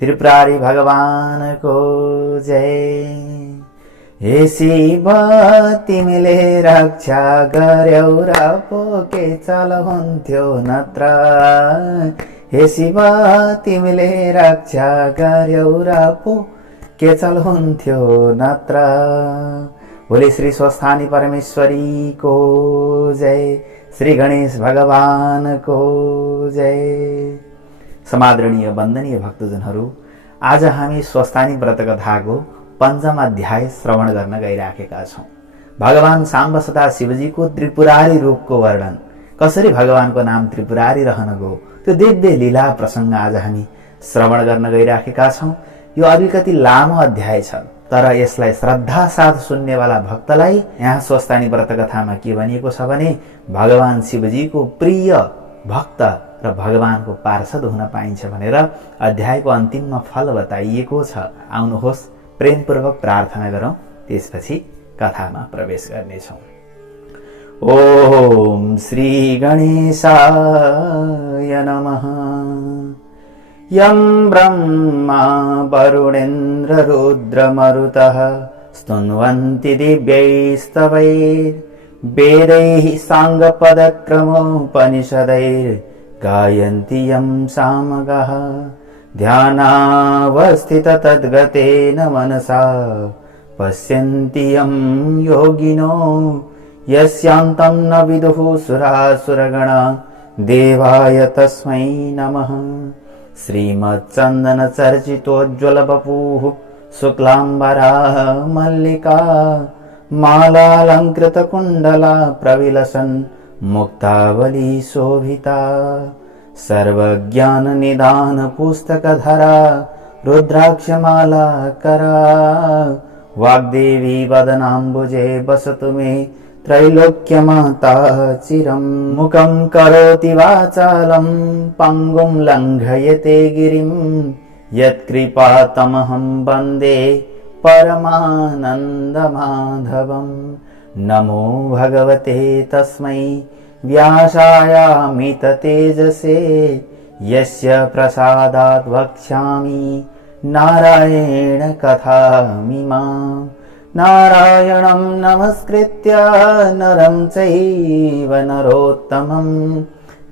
त्रिपुरारी भगवान को जय। हे शिव तिमीले रक्षा गर्यौ र पो के चल हुन्थ्यो नत्र। हे शिव तिमीले रक्षा गर्यौ र पो के चल हुन्थ्यो नत्र। बोले श्री स्वस्थानी परमेश्वरी को जय। श्री गणेश भगवान को जय। समादरणीय वन्दनीय भक्तजनहरू, आज हामी स्वस्थानी व्रत कथाको पञ्चम अध्याय श्रवण गर्न गइराखेका छौं। भगवान साम्ब सदा शिवजीको त्रिपुरारी रूपको वर्णन, कसरी भगवानको नाम त्रिपुरारी रहन गयो, त्यो दिव्य लीला प्रसंग आज हामी श्रवण गर्न गइराखेका छौं। यो अलिकति लामो अध्याय छ, तर यसलाई श्रद्धा साथ सुन्नेवाला भक्तलाई यहाँ स्वस्थानी व्रत कथामा के भनिएको छ भने भगवान शिवजीको प्रिय भक्त र भगवानको पार्षद हुन पाइन्छ भनेर अध्यायको अन्तिममा फल बताइएको छ। आउनुहोस् प्रेमपूर्वक प्रार्थना गरौं, त्यसपछि कथामा प्रवेश गर्नेछौं। ओम श्री गणेशाय नमः। यं ब्रह्मा वरुणेन्द्र रुद्रमरुतः स्तुन्वन्ति दिव्यैस्तवैर्वेदैः साङ्गपदक्रमोपनिषदैर्गायन्ति यं सामगाः। ध्यानावस्थित तद्गतेन मनसा पश्यन्ति यं योगिनो यस्यान्तं न विदुः सुरासुरगणा। देवाय तस्मै नमः। श्रीमच्चन्दन चर्चितोज्ज्वल बपुः शुक्लाम्बरा मल्लिका मालालङ्कृत कुण्डला प्रविलसन् मुक्तावली शोभिता। सर्वज्ञान निदान पुस्तकधरा रुद्राक्षमाला करा। वाग्देवी वदनाम्बुजे वसतु मे त्रैलोक्यमाता चिरम्। मुखं करोति वाचालं पङ्गुं लङ्घयते गिरिं। यत्कृपातमहं वन्दे परमानन्दमाधवम्। नमो भगवते तस्मै व्यासायामित तेजसे यस्य प्रसादात् वक्ष्यामि नारायण कथामिमाम्। नारायणं नमस्कृत्य नरं चैव नरोत्तमं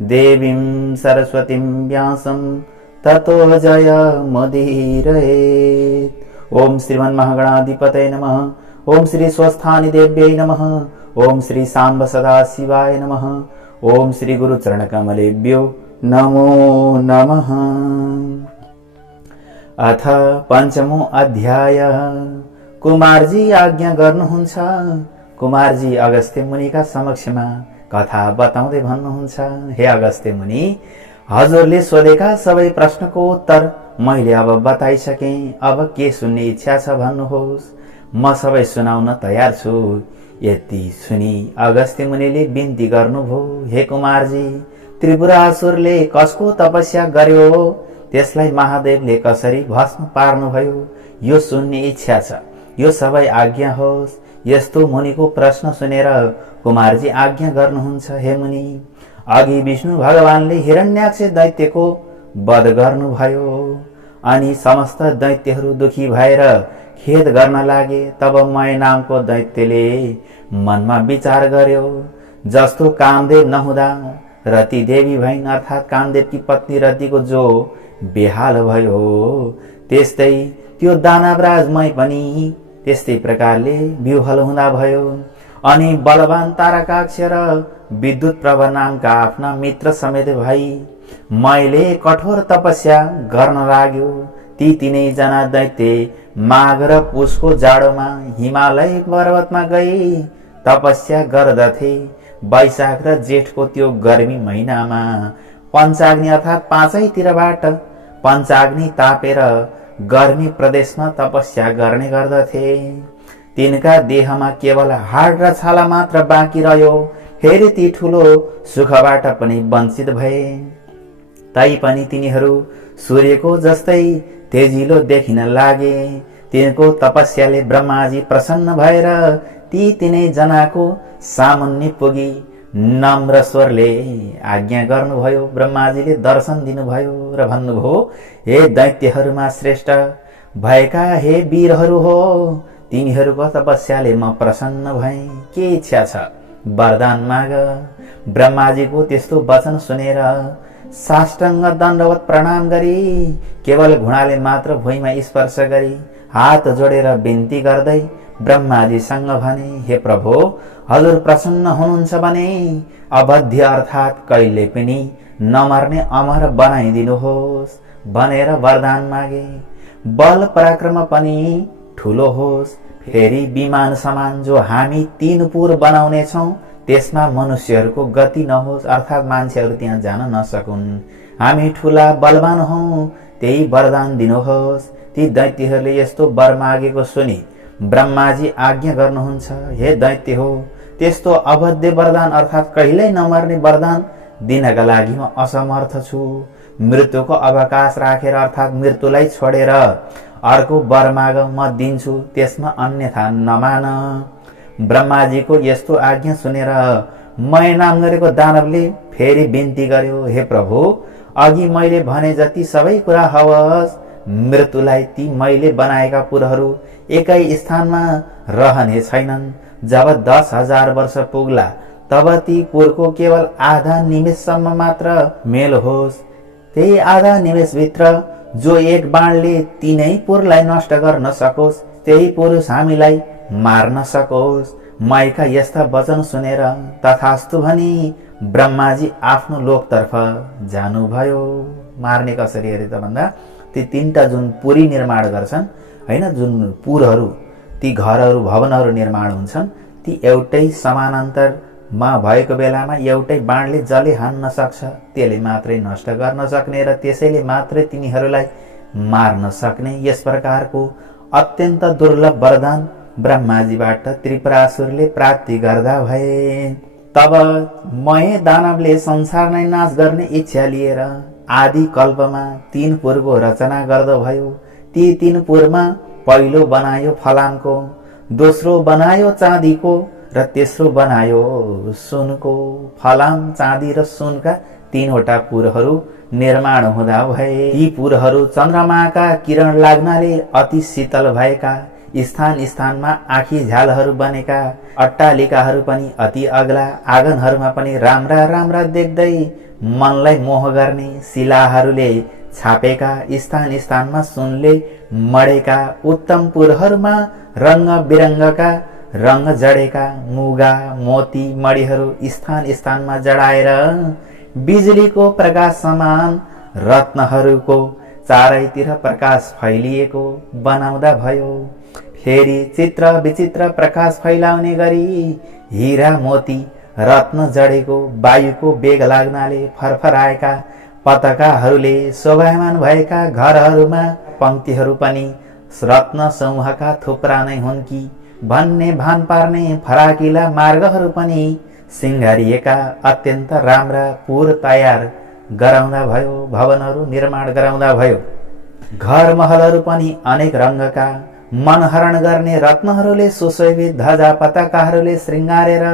देवीं सरस्वतीं व्यासं ततो जयमुदीरयेत्। ओम श्रीमन्महागणाधिपतये नमः। ओम श्री स्वस्थानी देव्यै नमः। ओम श्री साम्ब सदाशिवाय नमः। ओम श्री गुरु चरणकमलेभ्यो नमो नमः। अथ पञ्चमो अध्याय। कुमारजी आज्ञा गर्नुहुन्छ। कुमारजी अगस्त्य मुनिका समक्षमा कथा बताउँदै भन्नुहुन्छ, हे अगस्त्य मुनि, हजुरले सोधेका सबै प्रश्नको उत्तर मैले अब बताइसके। अब के सुन्ने इच्छा छ भन्नुहोस्, म सबै सुनाउन तयार छु। यति सुनि अगस्त्य मुनिले बिन्ती गर्नुभयो, हे कुमारजी, त्रिपुरासुरले कसको तपस्या गर्यो, त्यसलाई महादेवले कसरी भस्म पार्नुभयो, यो सुन्ने इच्छा छ। यो सबै आज्ञा होस्। यस्तो मुनिको प्रश्न सुनेर कुमारजी आज्ञा गर्नुहुन्छ, हे मुनि, अघि विष्णु भगवानले हिरण्याक्ष दैत्यको वध गर्नुभयो अनि समस्त दैत्यहरू दुखी भएर खेद गर्न लागे। तब मय नामको दैत्यले मनमा विचार गर्यो, जस्तो कामदेव नहुँदा रति देवी भइन्, अर्थात् कामदेवकी पत्नी रतिको जो बेहाल भयो, त्यस्तै त्यो दानवराज मय पनि त्यस्तै प्रकारले विह्वल हुँदा भयो। अनि बलवान तारकाक्ष र विद्युत प्रभ नामका आफ्ना मित्र समेत भई मैले कठोर तपस्या गर्न लाग्यो। ती तीनै जना दैत्य माघ र पुसको जाडोमा हिमालय पर्वतमा गई तपस्या गर्दथे। वैशाख र जेठको त्यो गर्मी महिनामा पञ्चाग्नि अर्थात् पाँचैतिरबाट पञ्चाग्नि तापेर गर्मी प्रदेशमा तपस्या गर्ने गर्दथे। तिनका देहमा केवल हाड र छाला मात्र बाँकी रह्यो। फेरि ती ठूलो सुखबाट पनि वञ्चित भए। तैपनि तिनीहरू सूर्यको जस्तै तेजिलो देखिन लागे। तिनको तपस्याले ब्रह्माजी प्रसन्न भएर ती तीनै जनाको सामुन्ने पुगी नम्र स्वरले आज्ञा गर्नुभयो। ब्रह्माजीले दर्शन दिनुभयो र भन्नुभयो, हे दैत्यहरूमा श्रेष्ठ भएका हे वीरहरू हो, तिमीहरूको तपस्याले म प्रसन्न भएँ। के इच्छा छ वरदान माग। ब्रह्माजीको त्यस्तो वचन सुनेर साष्टाङ्ग दण्डवत प्रणाम गरी केवल घुँडाले मात्र भुइँमा स्पर्श गरी हात जोडेर बिन्ती गर्दै ब्रह्माजीसँग भने, हे प्रभु, हजुर प्रसन्न हुनुहुन्छ भने अवध्य अर्थात् कहिले पनि नमर्ने अमर बनाइदिनुहोस् भनेर वरदान मागे। बल पराक्रम पनि ठुलो होस्, फेरि विमान समान जो हामी 3 पुर बनाउने छौं त्यसमा मनुष्यहरूको गति नहोस्, अर्थात् मान्छेहरू त्यहाँ जान नसकुन्। हामी ठुला बलवान हौं, त्यही वरदान दिनुहोस्। ती दैत्यहरूले यस्तो वर मागेको सुनि ब्रह्माजी आज्ञा गर्नुहुन्छ, हे दैत्य हो, त्यस्तो अवध्य वरदान अर्थात् कहिल्यै नमर्ने वरदान दिनका लागि म असमर्थ छु। मृत्युको अवकाश राखेर अर्थात् मृत्युलाई छोडेर अर्को वर माग, म दिन्छु, त्यसमा अन्यथा नमान। ब्रह्माजीको यस्तो आज्ञा सुनेर मय नाम गरेको दानवले फेरि बिन्ती गर्यो, हे प्रभु, अघि मैले भने जति सबै कुरा हवस्। मृत्युलाई ती मैले बनाएका पुरहरू एकै स्थानमा रहने छैनन्। जब 10,000 वर्ष पुग्ला तब ती पुरको केवल आधा निमेषसम्म मात्र मेल होस्। त्यही आधा निमेषभित्र जो एक बाणले तीनै पुरलाई नष्ट गर्न सकोस्, त्यही पुरुष हामीलाई मार्न सकोस्। माइका यस्ता वचन सुनेर तथास्तु भनी ब्रह्माजी आफ्नो लोकतर्फ जानुभयो। मार्ने कसरी अरे त भन्दा ती 3टा जुन पुरी निर्माण गर्छन् हैन, जुन पुरहरू ती घरहरू भवनहरू निर्माण हुन्छन्, ती एउटै समानान्तरमा भएको बेलामा एउटै बाणले जसले हान्न सक्छ त्यसले मात्रै नष्ट गर्न सक्ने र त्यसैले मात्रै तिनीहरूलाई मार्न सक्ने। यस प्रकारको अत्यन्त दुर्लभ वरदान ब्रह्माजीबाट त्रिपुरासुरले प्राप्ति गर्दा भए। तब मय दानवले संसार नै नाश गर्ने इच्छा लिएर आदि कल्पमा 3 पुरको रचना गर्दो भयो। ती 3 पुरमा पहिलो बनायो फलामको, दोस्रो बनायो चाँदीको र तेस्रो बनायो सुनको। फलाम, चाँदी र सुनका 3वटा पुरहरू निर्माण हुँदा भए। यी पुरहरू चन्द्रमाका किरण लाग्नाले अति शीतल भएका, स्थान स्थानमा आँखी झ्यालहरू बनेका, अट्टालिकाहरू पनि अति अग्ला, आँगनहरूमा पनि राम्रा राम्रा देख्दै मनलाई मोह गर्ने शिलाहरूले छापेका, स्थान स्थानमा सुनले मडेका, उत्तम पुरहरूमा रंग बिरंगका रंग जडेका मुगा मोती मणिहरू स्थान स्थानमा जडाएर बिजुलीको प्रकाश समान रत्नहरूको चारैतिर प्रकाश फैलिएको बनाउँदा भयो। फेरि चित्र विचित्र प्रकाश फैलाउने गरी हीरा मोती रत्न जडेको वायुको वेग लाग्नाले फरफराएका पताकाहरूले शोभायमान भएका घरहरूमा पंक्तिहरू पनि रत्न समूहका थुप्रा नै हुन् कि भन्ने भान पार्ने फराकिला मार्गहरू पनि सिंगारिएका अत्यन्त राम्रा पुर तयार गराउँदा भयो, भवनहरू निर्माण गराउँदा भयो। घर महलहरू पनि अनेक रंगका मनहरण गर्ने रत्नहरूले सुशोभित ध्वजा पताकाहरूले श्रृंगारेर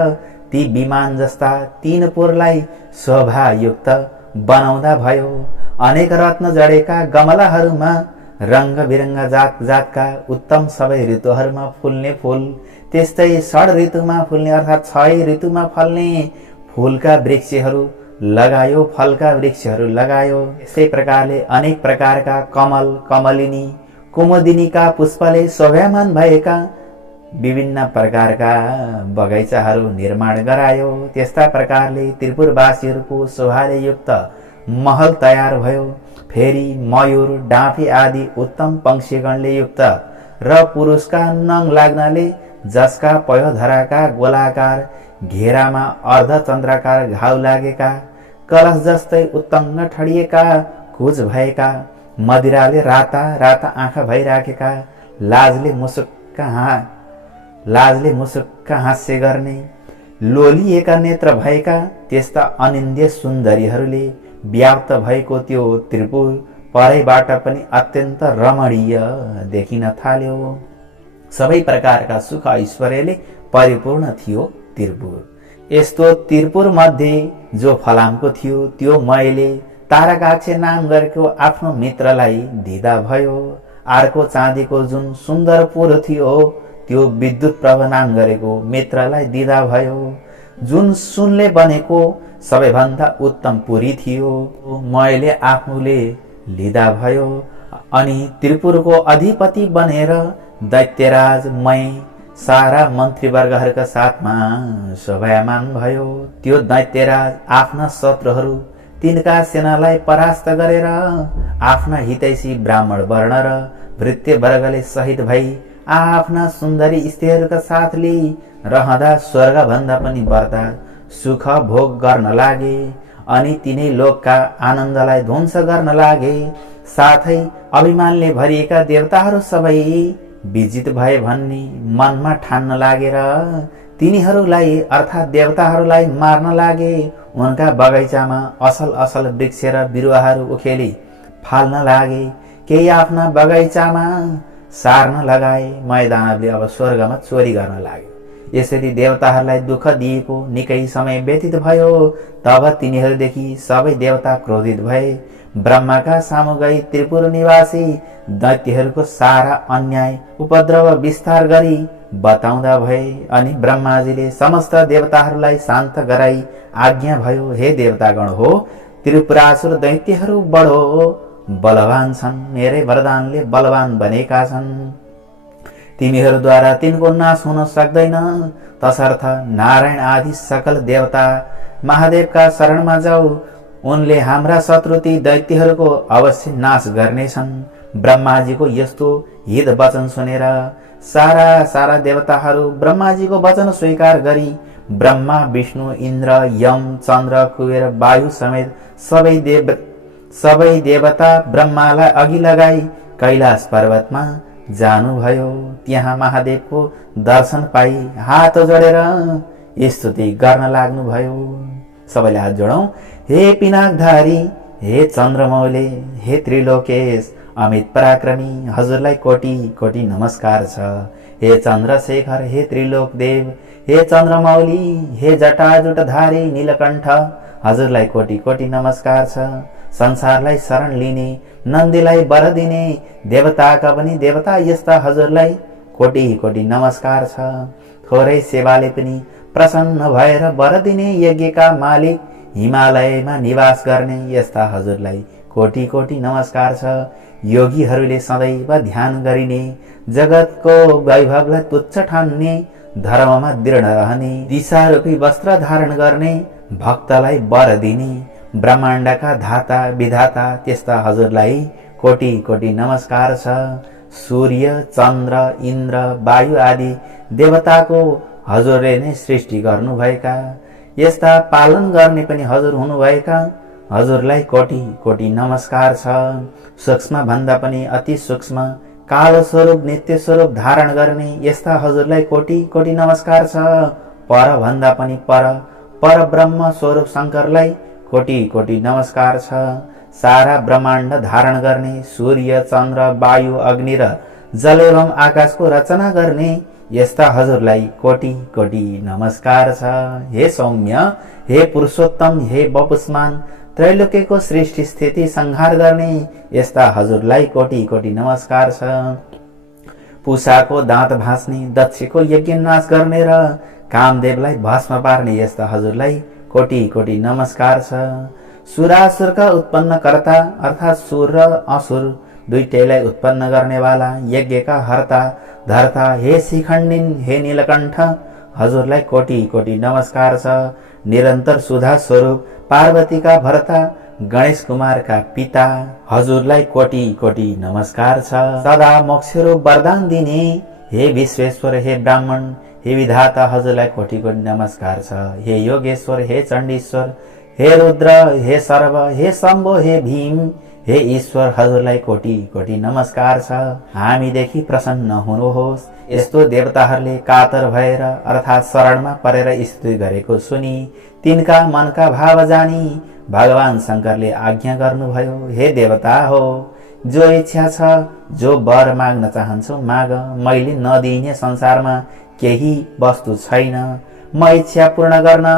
ती विमान जस्ता 3 पुरलाई शोभायुक्त बनाउँदा भयो। अनेक रत्न जडेका गमलाहरूमा रंग बिरंग जात जातका उत्तम सबै ऋतुहरूमा फुल्ने फूल, त्यस्तै 6 ऋतुमा फुल्ने अर्थात् 6 ऋतुमा फल्ने फूलका वृक्षहरू लगायो, फलका वृक्षहरू लगायो। यस्तै प्रकारले अनेक प्रकारका कमल कमलिनी कुमुदिनीका पुष्पले शोभायमान भएका विभिन्न प्रकारका बगैँचाहरू निर्माण गरायो। त्यस्ता प्रकारले त्रिपुरवासीहरूको शोभाले युक्त महल तयार भयो। फेरि मयूर डाँफे आदि उत्तम पंक्षीगणले युक्त र पुरुषका नङ लाग्नाले जसका पयोधराका गोलाकार घेरामा अर्धचन्द्राकार घाउ लागेका, कलश जस्तै उत्तङ्ग ठडिएका कुच भएका, मदिराले राता राता आँखा भइराखेका, लाजले मुसुक्क हास्य गर्ने, लोलिएका नेत्र भएका त्यस्ता अनिन्द्य सुन्दरीहरूले व्याप्त भएको त्यो त्रिपुर परैबाट पनि अत्यन्त रमणीय देखिन थाल्यो। सबै प्रकारका सुख ऐश्वर्यले परिपूर्ण थियो त्रिपुर। यस्तो त्रिपुर मध्ये जो फलामको थियो त्यो मैले तारकाक्ष नाम गरेको आफ्नो मित्रलाई दिँदा भयो। अर्को चाँदीको जुन सुन्दर पुर थियो त्यो विद्युत प्रभ नाम गरेको मित्रलाई दिँदा भयो। जुन सुनले बनेको सबैभन्दा उत्तम पुरी थियो मैले आफूले लिँदा भयो। अनि त्रिपुरको अधिपति बनेर दैत्यराज मै सारा मन्त्रीवर्गहरूका साथमा शोभायमान भयो। त्यो दैत्यराज आफ्ना शत्रुहरू तिनका सेनालाई परास्त गरेर आफ्ना हितैषी ब्राह्मण वर्ण र भृत्य वर्गले शहीद भई आफ्ना सुन्दरी स्त्रीहरूका साथले रहँदा स्वर्ग भन्दा पनि बढ्ता सुख भोग गर्न लागे। अनि तिनै लोकका आनन्दलाई ध्वंस गर्न लागे। साथै अभिमानले भरिएका देवताहरू सबै विजित भए भन्ने मनमा ठान्न लागेर तिनीहरूलाई अर्थात् देवताहरूलाई मार्न लागे। उनका बगैँचामा असल असल वृक्ष र बिरुवाहरू उखेली फाल्न लागे। केही आफ्ना बगैँचामा सार्न लगाए। मैदानवले अब स्वर्गमा चोरी गर्न लाग्यो। यसरी देवताहरूलाई दुःख दिएको निकै समय व्यतीत भयो। तब तिनीहरूदेखि सबै देवता क्रोधित भए। ब्रह्माका सामु गई त्रिपुर निवासी दैत्यहरूको सारा अन्याय उपद्रव विस्तार गरी बताउँदा भए। अनि ब्रह्माजीले समस्त देवताहरूलाई शान्त गराई आज्ञा भयो, हे देवतागण हो, त्रिपुरासुर दैत्यहरू बडो बलवान छन्। मेरै वरदानले बलवान बनेका छन्। तिमीहरूद्वारा तिनको नाश हुन सक्दैन। तसर्थ नारायण आदि सकल देवता महादेवका शरणमा जाऊ। उनले हाम्रा शत्रु ती दैत्यहरूको अवश्य नाश गर्नेछन्। ब्रह्माजीको यस्तो हित वचन सुनेर सारा देवताहरू ब्रह्माजीको वचन स्वीकार गरी ब्रह्मा विष्णु इन्द्र यम चन्द्र कुबेर वायु समेत सबै देवता ब्रह्मालाई अघि लगाई कैलाश पर्वतमा जानुभयो। त्यहाँ महादेवको दर्शन पाई हात जोडेर स्तुति गर्न लाग्नुभयो। सबैले हात जोडौं। हे पिनाकधारी, हे चन्द्रमौले, हे त्रिलोकेश, अमित पराक्रमी, हजुरलाई कोटी कोटी नमस्कार छ। हे चन्द्रशेखर, हे त्रिलोक देव, हे चन्द्रमौली, हे जटाजुटधारी नीलकण्ठ, हजुरलाई कोटी कोटी नमस्कार छ। संसारलाई शरण लिने, नन्दीलाई वर दिने, देवताका पनि देवता यस्ता हजुरलाई कोटी कोटी नमस्कार छ। थोरै सेवाले पनि प्रसन्न भएर वर दिने यज्ञका मालिक, हिमालयमा निवास गर्ने यस्ता हजुरलाई कोटी कोटी नमस्कार छ। योगीहरूले सदैव ध्यान गरिने, जगतको वैभवलाई तुच्छ ठान्ने, धर्ममा दृढ रहने, दिशारूपी वस्त्र धारण गर्ने, भक्तलाई वर दिने, ब्रह्माण्डका धाता विधाता त्यस्ता हजुरलाई कोटी कोटी नमस्कार छ। सूर्य चन्द्र इन्द्र वायु आदि देवताको हजुरले नै सृष्टि गर्नुभएका, यस्ता पालन गर्ने पनि हजुर हुनुभएका हजुरलाई कोटी कोटी नमस्कार छ। सूक्ष्म भन्दा पनि अति सूक्ष्म काल स्वरूप नित्य स्वरूप धारण गर्ने यस्ता हजुरलाई कोटी कोटी नमस्कार छ। पर भन्दा पनि पर ब्रह्म स्वरूप शंकरलाई कोटी कोटी नमस्कार छ। सारा ब्रह्माण्ड धारण गर्ने, सूर्य चन्द्र वायु अग्नि र जल एवं आकाशको रचना गर्ने यस्ता हजुरलाई कोटी कोटी नमस्कार छ। हे सौम्य, हे पुरुषोत्तम, हे बपुष्मान, त्रैलोक्यको सृष्टि स्थिति संहार गर्ने यस्ता हजुरलाई कोटी कोटी नमस्कार छ। पुषाको दाँत भाँच्ने, दक्षको यज्ञ नाश गर्ने र कामदेवलाई भस्म पार्ने यस्ता हजुरलाई कोटी कोटी नमस्कार छ। सुरासुरका उत्पन्न कर्ता अर्थात् सुर र असुर दुईटैलाई उत्पन्न गर्नेवाला, यज्ञका हर्ता धर्ता, हे शिखण्डिन, हे नीलकण्ठ, हजुरलाई कोटी कोटी नमस्कार छ। निरन्तर सुधा स्वरूप पार्वतीका भर्ता, गणेश कुमारका पिता, हजुरलाई कोटी कोटी नमस्कार छ। सदा मोक्ष रूप वरदान दिने, हे विश्वेश्वर, हे ब्राह्मण, हे विधाता, हजुरलाई कोटी कोटी नमस्कार छ। हे योगेश्वर, हे चण्डीश्वर, हे रुद्र, हे सर्व, हे शम्भो, हे भीम, हे ईश्वर, हजुरलाई कोटी कोटी नमस्कार छ। हामीदेखि प्रसन्न हुनुहोस्। यस्तो देवताहरूले कातर भएर अर्थात् शरणमा परेर स्तुति गरेको सुनि तिनका मनका भाव जानी भगवान शंकरले आज्ञा गर्नुभयो, हे देवता हो, जो इच्छा छ, जो वर माग्न चाहन्छौ माग। मैले नदिने संसारमा केही वस्तु छैन। म इच्छा पूर्ण गर्न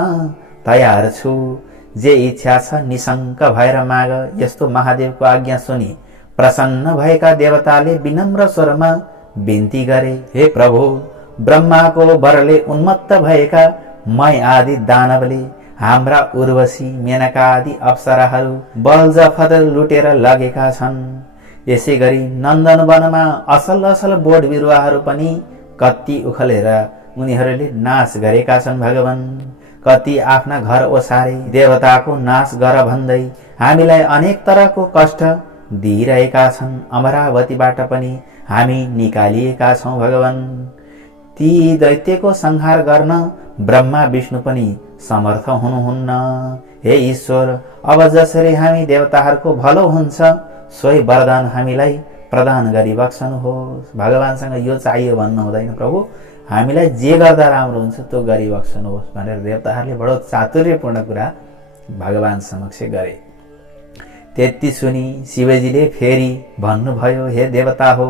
तयार छु। जे इच्छा छ निशंक भएर माग। यस्तो महादेवको आज्ञा सुनि प्रसन्न भएका देवताले विनम्र स्वरमा बिन्ती गरे, हे प्रभु, ब्रह्माको वरले उन्मत्त भएका मै आदि दानवले हाम्रा उर्वशी मेनका आदि अप्सराहरू बलजफत लुटेर लगेका छन्। यसै गरी नन्दन वनमा असल असल बोट बिरुवाहरू पनि कति उखलेर उनीहरूले नाश गरेका छन्। भगवान, कति आफ्ना घर ओसारे देवताको नाश गर भन्दै हामीलाई अनेक तरहको कष्ट दिइरहेका छन्। अमरावतीबाट पनि हामी निकालिएका छौं। भगवान, ती दैत्यको संहार गर्न ब्रह्मा विष्णु पनि समर्थ हुनुहुन्न। हे ईश्वर, अब जसरी हामी देवताहरूको भलो हुन्छ सोही वरदान हामीलाई प्रदान गरी बक्सनुहोस्। भगवानसँग यो चाहियो भन्नु हुँदैन, प्रभु हामीलाई जे गर्दा राम्रो हुन्छ त्यो गरी बक्सनुहोस् भनेर देवताहरूले बडो चातुर्यपूर्ण कुरा भगवान समक्ष गरे। त्यति सुनि शिवजीले फेरि भन्नुभयो, हे देवता हो,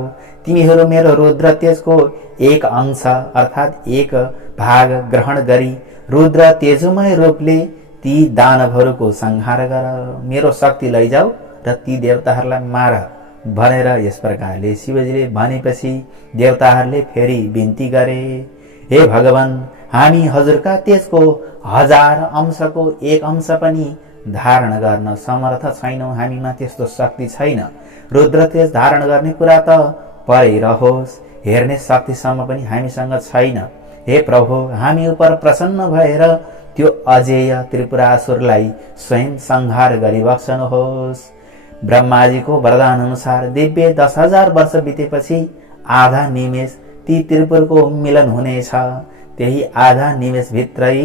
तिमीहरू मेरो रुद्र तेजको एक अंश अर्थात् एक भाग ग्रहण गरी रुद्र तेजोमय रूपले ती दानवहरूको संहार गर। मेरो शक्ति लैजाऊ र ती देवताहरूलाई मार भनेर यस प्रकारले शिवजीले भनेपछि देवताहरूले फेरि बिन्ती गरे, हे भगवान, हामी हजुरका तेजको 1000 अंशको एक अंश पनि धारण गर्न समर्थ छैनौं। हामीमा त्यस्तो शक्ति छैन। रुद्र तेज धारण गर्ने कुरा त परै रहोस्, हेर्ने शक्तिसम्म पनि हामीसँग छैन। हे प्रभु, हामी उपर प्रसन्न भएर त्यो अजेय त्रिपुरासुरलाई स्वयं संहार गरी बक्सनुहोस्। ब्रह्माजीको वरदान अनुसार दिव्य 10,000 वर्ष बितेपछि आधा निमेष ती त्रिपुरको मिलन हुनेछ। त्यही आधा निमेष भित्रै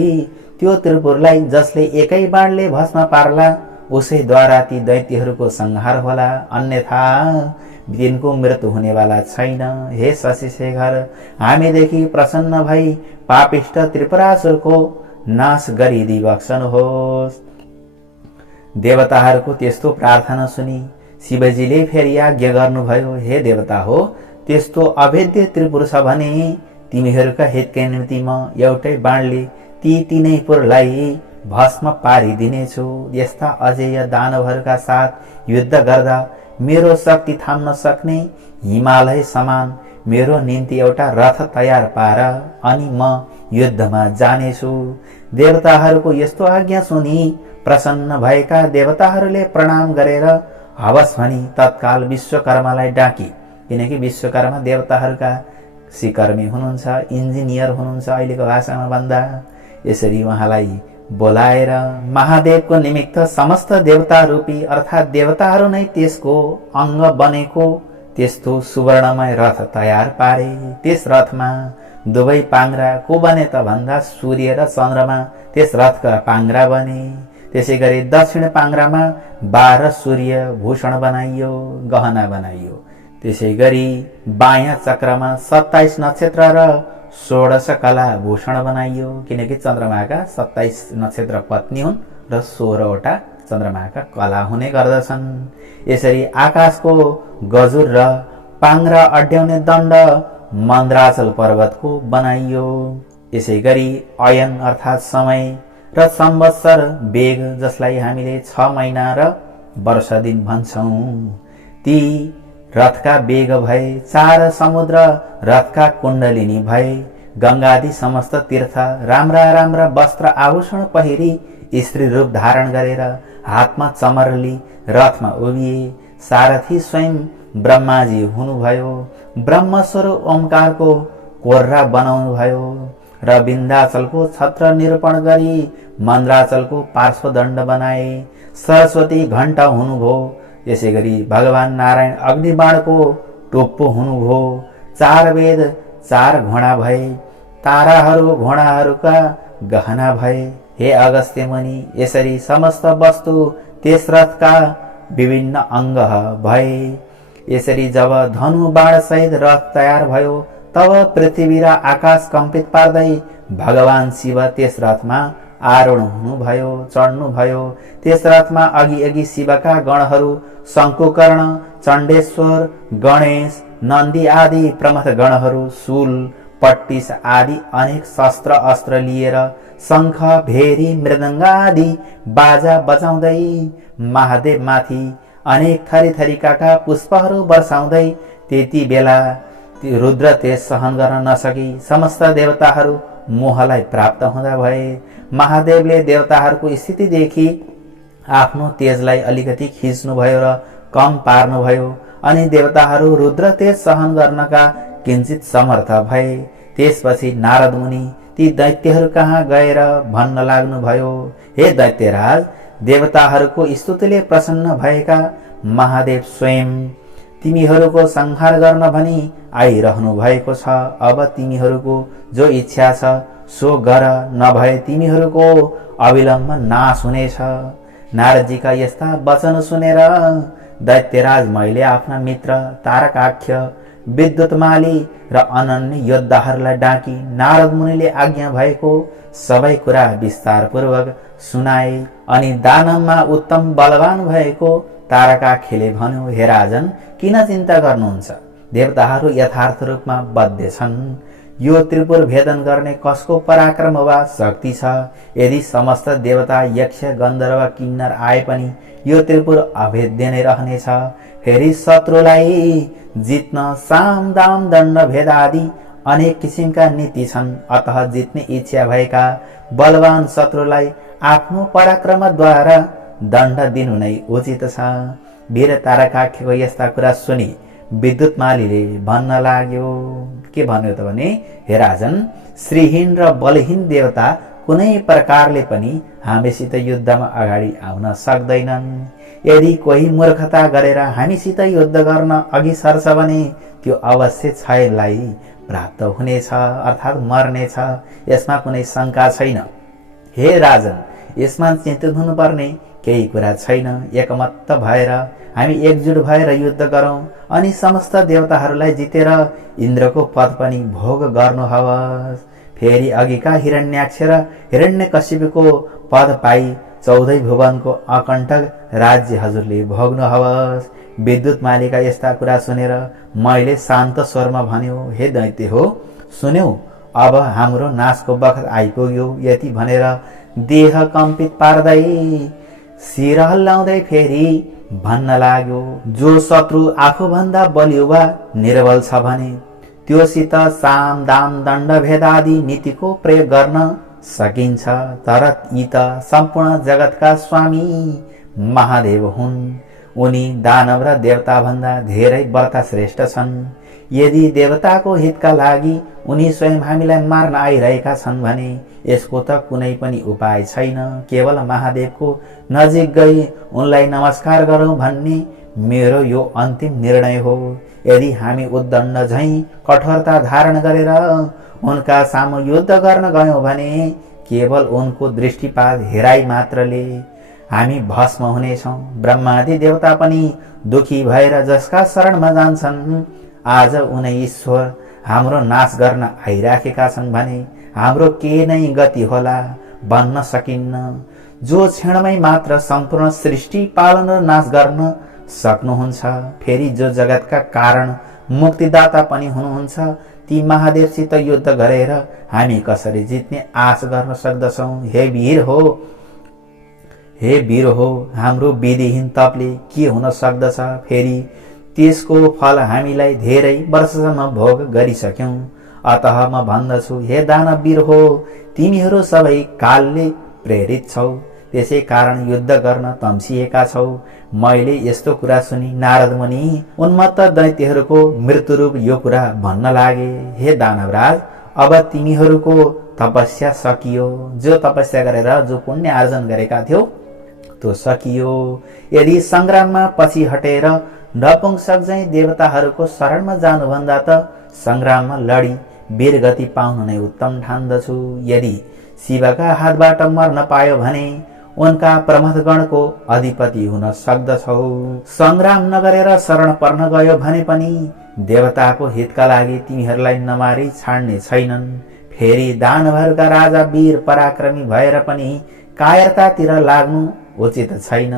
त्यो त्रिपुरलाई जसले एकै बाणले भस्म पार्ला उसैद्वारा ती दैत्यहरूको संहार होला, अन्यथा तिनको मृत्यु हुनेवाला छैन। हे शशिशेखर, हामीदेखि प्रसन्न भई पापिष्ट त्रिपुरासुरको नाश गरिदिई बक्सनुहोस्। देवताहरूको त्यस्तो प्रार्थना सुनि शिवजीले फेरि आज्ञा गर्नुभयो, हे देवता हो, त्यस्तो अभेद्य त्रिपुर छ भने तिमीहरूका हितकै निम्ति म एउटै बाणले ती तीनै पुरलाई भस्म पारिदिनेछु। यस्ता अजेय दानवहरूका साथ युद्ध गर्दा मेरो शक्ति थाम्न सक्ने हिमालय समान मेरो निम्ति एउटा रथ तयार पार, अनि म युद्धमा जानेछु। देवताहरूको यस्तो आज्ञा सुनि प्रसन्न भएका देवताहरूले प्रणाम गरेर हवस् भनी तत्काल विश्वकर्मालाई डाकी, किनकि विश्वकर्मा देवताहरूका सिकर्मी हुनुहुन्छ, इन्जिनियर हुनुहुन्छ अहिलेको भाषामा भन्दा। यसरी उहाँलाई बोलाएर महादेवको निमित्त समस्त देवता रूपी अर्थात् देवताहरू नै त्यसको अंग बनेको त्यस्तो सुवर्णमय रथ तयार पारे। त्यस रथमा दुवै पाङ्ग्रा को बने त भन्दा सूर्य र चन्द्रमा त्यस रथका पाङ्ग्रा बने। त्यसै गरी दक्षिण पाङ्ग्रामा 12 सूर्य भूषण बनाइयो, गहना बनाइयो। त्यसै गरी बायाँ चक्रमा 27 नक्षत्र र 16 कला भूषण बनाइयो, किनकि चन्द्रमाका 27 नक्षत्र पत्नी हुन् र 16वटा चन्द्रमाका कला हुने गर्दछन्। यसरी आकाशको गजुर र पाङ्ग्रा अड्याउने दण्ड मन्द्राचल पर्वतको बनाइयो। यसै गरी अयन अर्थात् समय र संवत्सर बेग, जसलाई हामीले 6 महिना र वर्ष दिन भन्छौं, ती रथका बेग भए। 4 समुद्र रथका कुण्डलिनी भए। गंगादि समस्त तीर्थ राम्रा राम्रा वस्त्र आभूषण पहिरी स्त्री रूप धारण गरेर हातमा चमरली रथमा उभिए। सारथी स्वयं ब्रह्माजी हुनुभयो। ब्रह्मस्वरूप ओमकारको कोर्रा बनाउनु भयो र विन्ध्याचलको छत्र निरूपण गरी मन्द्राचलको पार्श्वदण्ड बनाए। सरस्वती घण्टा हुनुभयो। यसै गरी भगवान नारायण अग्निबाणको टोप्पो हुनुभयो। 4 वेद 4 घोडा भए। ताराहरू घोडाहरूका गहना भए। हे अगस्त्य मुनि, यसरी समस्त वस्तु त्यस रथका विभिन्न अंग भए। यसरी जब धनु बाण सहित रथ तयार भयो तब पृथ्वी र आकाश कम्पित पार्दै भगवान शिव त्यस रथमा आरोहण हुनुभयो, चढ्नुभयो। त्यस रथमा अघि अघि शिवका गणहरू शंकुकर्ण, चण्डेश्वर, गणेश, नन्दी आदि प्रमुख गणहरू शूल, पट्टिस आदि अनेक शस्त्र अस्त्र लिएर शङ्ख भेरी मृदङ्ग आदि बाजा बजाउँदै महादेव माथि अनेक थरी थरीका पुष्पहरू बर्साउँदै त्यति बेला रुद्र तेज सहन गर्न नसकी समस्त देवताहरू मोहलाई प्राप्त हुँदा भए। महादेवले देवताहरूको स्थिति देखि आफ्नो तेजलाई अलिकति खिच्नुभयो र कम पार्नुभयो अनि देवताहरू रुद्र तेज सहन गर्नका किञ्चित समर्थ भए। त्यसपछि नारद मुनि ती दैत्यहरू कहाँ गएर भन्न लाग्नुभयो, हे दैत्यराज, देवताहरूको स्तुतिले प्रसन्न भएका महादेव स्वयं तिमीहरूको संहार गर्न भनी आइरहनु भएको छ। अब तिमीहरूको जो इच्छा छ सो गर, नभए तिमीहरूको अविलम्ब नाश हुनेछ। नारदजीका यस्ता वचन सुनेर दैत्यराज मैले आफ्ना मित्र तारकाख्य, विद्युतमाली र अनन्य योद्धाहरूलाई डाकी नारद मुनिले आज्ञा भएको सबै कुरा विस्तारपूर्वक सुनाए। अनि दानवमा उत्तम बलवान भएको तारकाख्यले भन्यो, हे राजन, किन चिन्ता गर्नुहुन्छ? देवताहरू यथार्थ रूपमा बद्ध छन्। यो त्रिपुर भेदन गर्ने कसको पराक्रम वा शक्ति छ? यदि समस्त देवता यक्ष गन्धर्व किन्नर आए पनि यो त्रिपुर अभेद्य नै रहनेछ। फेरि शत्रुलाई जित्न साम दाम दण्ड भेद आदि अनेक किसिमका नीति छन्। अतः जित्ने इच्छा भएका बलवान शत्रुलाई आफ्नो पराक्रमद्वारा दण्ड दिनु नै उचित छ। वीर तारकाख्यको यस्ता कुरा सुनि विद्युतमालीले भन्न लाग्यो, के भन्यो त भने, हे राजन, श्रीहीन र बलहीन देवता कुनै प्रकारले पनि हामीसित युद्धमा अगाडि आउन सक्दैनन्। यदि कोही मूर्खता गरेर हामीसित युद्ध गर्न अघि सर्छ भने त्यो अवश्य क्षयलाई प्राप्त हुनेछ, अर्थात् मर्नेछ। यसमा कुनै शङ्का छैन। हे राजन, यसमा चिन्तित हुनुपर्ने केही कुरा छैन। एकमत भएर हामी एकजुट भएर युद्ध गरौं अनि समस्त देवताहरूलाई जितेर इन्द्रको पद पनि भोग गर्नु हवस्। फेरि अघिका हिरण्याक्ष र हिरण्यकशिपुको पद पाई 14 भुवनको अकण्टक राज्य हजुरले भोग्नु हवस्। विद्युतमालीका यस्ता कुरा सुनेर मैले शान्त स्वरमा भन्यो, हे दैत्य हो, सुन्यौ, अब हाम्रो नाशको बखत आइपुग्यो। यति भनेर देह कम्पित पार्दै शिर हल्लाउँदै फेरि भन्न लाग्यो, जो शत्रु आफूभन्दा बलियो वा निर्बल छ भने त्योसित साम दाम दण्ड भेद आदि नीतिको प्रयोग गर्न सकिन्छ। तर यी त सम्पूर्ण जगतका स्वामी महादेव हुन्। उनी दानव र देवता भन्दा धेरै व्रता श्रेष्ठ छन्। यदि देवताको हितका लागि उनी स्वयं हामीलाई मार्न आइरहेका छन् भने यसको त कुनै पनि उपाय छैन। केवल महादेवको नजिक गई उनलाई नमस्कार गरौं भन्ने मेरो यो अन्तिम निर्णय हो। यदि हामी उद्दण्ड झैं कठोरता धारण गरेर उनका सामु युद्ध गर्न गयौं भने केवल उनको दृष्टिपात हेराई मात्रले हामी भस्म हुनेछौं। ब्रह्मादि देवता पनि दुखी भएर जसका शरणमा जान्छन्, आज उनै ईश्वर हाम्रो नाश गर्न आइराखेका छन् भने हाम्रो के नै गति होला भन्न सकिन्न। जो क्षणमै मात्र सम्पूर्ण सृष्टि पालन र नाश गर्न सक्नुहुन्छ, फेरि जो जगतका कारण मुक्तिदाता पनि हुनुहुन्छ, ती महादेवसित युद्ध गरेर हामी कसरी जित्ने आश गर्न सक्दछौं? हे वीर हो, हाम्रो विधिहीन तपले के हुन सक्दछ? फेरि त्यसको फल हामीलाई धेरै वर्षसम्म भोग गरिसक्यौं। अतः म भन्दछु, हे दानव वीर हो, तिमीहरू सबै कालले प्रेरित छौ, त्यसै कारण युद्ध गर्न तम्सिएका छौ। मैले यस्तो कुरा सुनि नारद मुनि उन्मत्त दैत्यहरूको मृत्युरूप यो कुरा भन्न लागे, हे दानवराज, अब तिमीहरूको तपस्या सकियो। जो तपस्या गरेर जो पुण्य आर्जन गरेका थियौ त्यो सकियो। यदि संग्राममा पछि हटेर नपुंसक झैं देवताहरूको शरणमा जानुभन्दा त संग्राममा लडी वीरगति पाउनु नै उत्तम ठान्दछु। यदि शिवका हातबाट मर्न पायो भने उनका प्रमथगणको अधिपति हुन सक्दछौ। संग्राम नगरेर शरण पर्न गयो भने पनि देवताको हितका लागि तिमीहरूलाई नमारी छाड्ने छैनन्। फेरि दानवहरूका राजा वीर पराक्रमी भएर पनि कायरतातिर लाग्नु उचित छैन।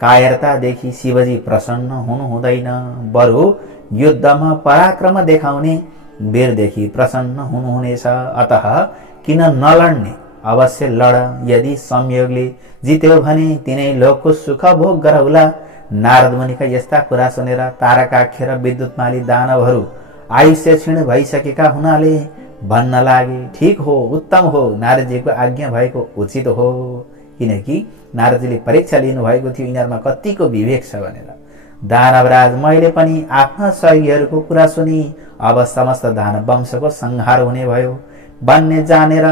कायरतादेखि शिवजी प्रसन्न हुनु हुँदैन, बरु युद्धमा पराक्रम देखाउने वीरदेखि प्रसन्न हुनुहुनेछ। अतः किन नलड्ने, अवश्य लड। यदि संयोगले जित्यो भने तिनै लोकको सुख भोग गरौला। नारद मुनिका यस्ता कुरा सुनेर तारकाक्ष र विद्युतमाली दानवहरू आयुष्य क्षीण भइसकेका हुनाले भन्न लागे, ठीक हो, उत्तम हो, नारदजीको आज्ञा भएको उचित हो। किनकि नारदजीले परीक्षा लिनु भएको थियो यिनीहरूमा कतिको विवेक छ भनेर। दानवराज, मैले पनि आफ्ना सहयोगीहरूको कुरा सुनि अब समस्त दानव वंशको संहार हुने भयो भन्ने जानेर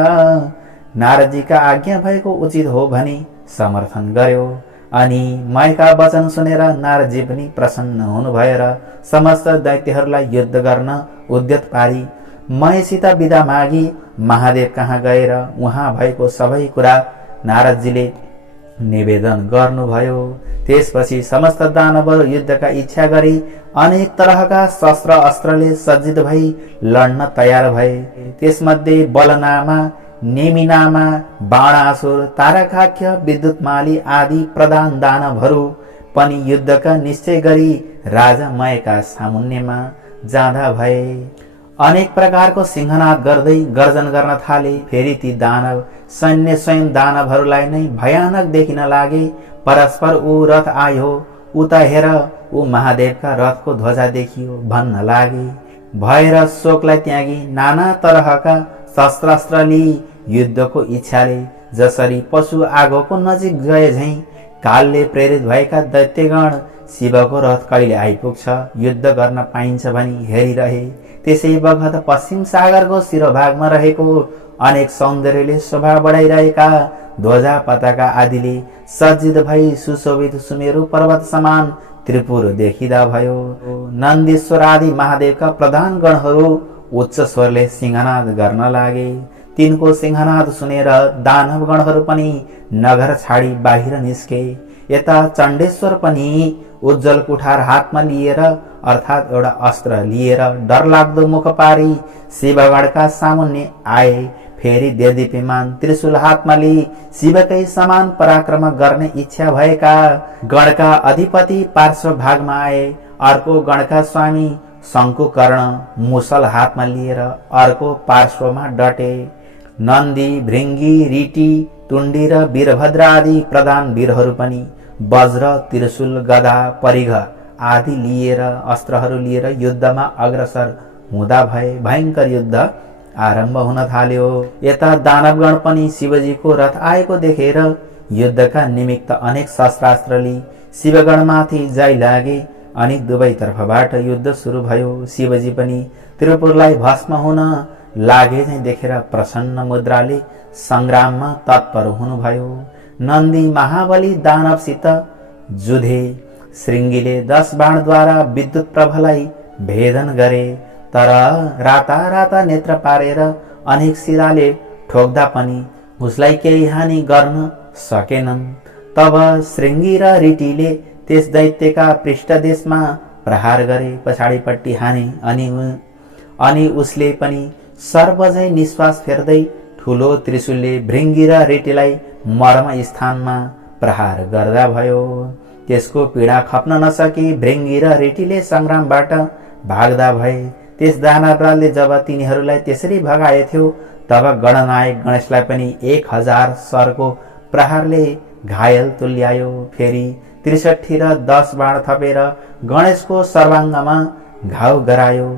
नारदजीका आज्ञा भएको उचित हो भनी समर्थन गर्यो। अनि माइका वचन सुनेर नारदजी पनि प्रसन्न हुनुभयो र समस्त दैत्यहरूलाई युद्ध गर्न उद्यत पारी मयसित बिदा मागी महादेव कहाँ गएर उहाँ भएको सबै कुरा नारदजीले निवेदन गर्नुभयो। त्यसपछि समस्त दानवहरू युद्धका इच्छा गरी अनेक तरहका शस्त्र अस्त्रले सज्जित भई लड्न तयार भए। त्यसमध्ये बलनामा, नेमिनामा, बाणासुर, तारकाक्ष, विद्युतमाली आदि प्रधान दानवहरू पनि युद्धका निश्चय गरी राजा मयका सामुन्नेमा जाँदा भए। अनेक प्रकारको सिंहनाद गर्दै गर्जन गर्न थाले। फेरि ती दानव सैन्य स्वयं दानवहरूलाई नै भयानक देखिन लागे। परस्पर ऊ रथ आयो, उता हेर ऊ महादेवका रथको ध्वजा देखियो भन्न लागे। भएर शोकलाई त्यागी नाना तरहका शस्त्रास्त्र लिई युद्धको इच्छाले जसरी पशु आगोको नजिक गए झैं कालले प्रेरित भएका दैत्यगण शिवको रथ कहिले आइपुग्छ, युद्ध गर्न पाइन्छ भनी हेरिरहे। त्यसै बखत पश्चिम सागरको शिरोभागमा रहेको अनेक सौन्दर्यले शोभा बढाइरहेका ध्वजा पताका आदिले सज्जित भई सुशोभित सुमेरु पर्वत समान त्रिपुर देखिदा भयो। नन्दीश्वर आदि महादेवका प्रधान गणहरू उच्च स्वरले सिंहनाद गर्न लागे। तिनको सिंहनाद सुनेर दानव गणहरू पनि नगर छाडी बाहिर निस्के। यता चण्डेश्वर पनि उज्जवल कुठार हातमा लिएर अर्थात् एउटा अस्त्र लिएर डरलाग्दो मुख पारी शिवगणका सामुन्ने आए। फेरि देदीप्यमान त्रिशूल हातमा लिई शिवकै समान पराक्रम गर्ने इच्छा भएका गणका अधिपति पार्श्व भागमा आए। अर्को गणका स्वामी शङ्कुकर्ण मुसल हातमा लिएर अर्को पार्श्वमा डटे। नन्दी, भृङ्गी, रीटी, तुण्डी र वीरभद्र आदि प्रधान वीरहरू पनि वज्र, त्रिशूल, गदा, परिघ आदि लिएर अस्त्रहरू लिएर युद्धमा अग्रसर हुँदा भए। भयंकर युद्ध आरम्भ हुन थाल्यो। यता दानवगण पनि शिवजीको रथ आएको देखेर युद्धका निमित्त अनेक शस्त्रास्त्र लिई शिवगणमाथि जाइ लागे अनि दुवै तर्फबाट युद्ध सुरु भयो। शिवजी पनि त्रिपुरलाई भस्म हुन लागे चाहिँ देखेर प्रसन्न मुद्राले संग्राममा तत्पर हुनुभयो। नन्दी महाबली दानवसित जुधे। श्रृंगीले 10 बाणद्वारा विद्युत प्रभालाई भेदन गरे, तर राता राता नेत्र पारेर अनेक शिराले ठोक्दा पनि उसलाई केही हानि गर्न सकेनन्। तब श्रृंगी र रीटीले त्यस दैत्यका पृष्ठदेशमा प्रहार गरे, पछाडिपट्टि हाने अनि उसले पनि सर्वजै निश्वास फेर्दै ठुलो त्रिशूलले भृङ्गी र रीटीलाई मर्म स्थानमा प्रहार गर्दा भयो। त्यसको पीडा खप्न नसकी भृङ्गी र रीटीले संग्रामबाट भाग्दा भए। त्यस दानवराजले जब तिनीहरूलाई त्यसरी भगाएथ्यो तब गणनायक गणेशलाई पनि 1000 सरको प्रहारले घायल तुल्यायो। फेरि 63 र 10 बाण थपेर गणेशको सर्वाङ्गमा घाउ गरायो।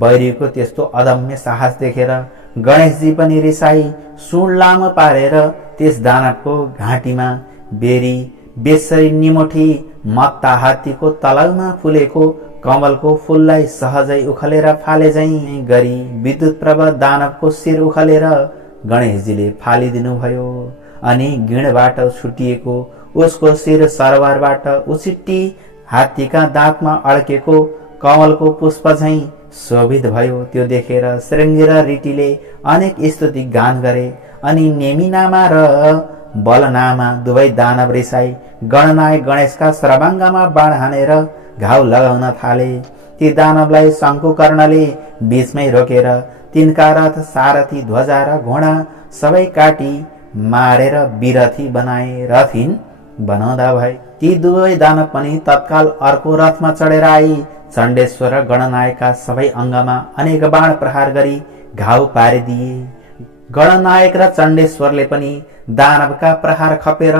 बैरीको त्यस्तो अदम्य साहस देखेर गणेशजी पनि रिसाई सुड लामो पारेर त्यस दानवको घाँटीमा बेरी, बेसरी निमोठी, मत्ता हात्तीको तलौमा फुलेको कमलको फूललाई सहजै उखलेर फाले झैं गरी विद्युत प्रभ दानवको शिर उखलेर गणेशजीले फालिदिनु भयो। अनि गिणबाट छुटिएको उसको शिर सरवारबाट उचिट्टी हात्तीका दाँतमा अड्केको कमलको पुष्प झैं शोभित भयो। त्यो देखेर श्रृंगी र रीटीले अनेक स्तुति गान गरे। अनि नेमिनामा र बलनामा दुवै दानव रिसाई गणनायक गणेशका सर्वाङ्गमा बाण हानेर घाउ लगाउन थाले। ती दानवलाई शङ्कुकर्णले बीचमै रोकेर तिनका रथ, सारथी, ध्वजा र घोडा सबै काटी मारेर विरथी बनाए, रथहीन बनाउँदा भए। ती दुवै दानव पनि तत्काल अर्को रथमा चढेर आई चण्डेश्वर र गणनायकका सबै अङ्गमा अनेक बाण प्रहार गरी घाउ पारिदिए। गणनायक र चण्डेश्वरले पनि दानवका प्रहार खपेर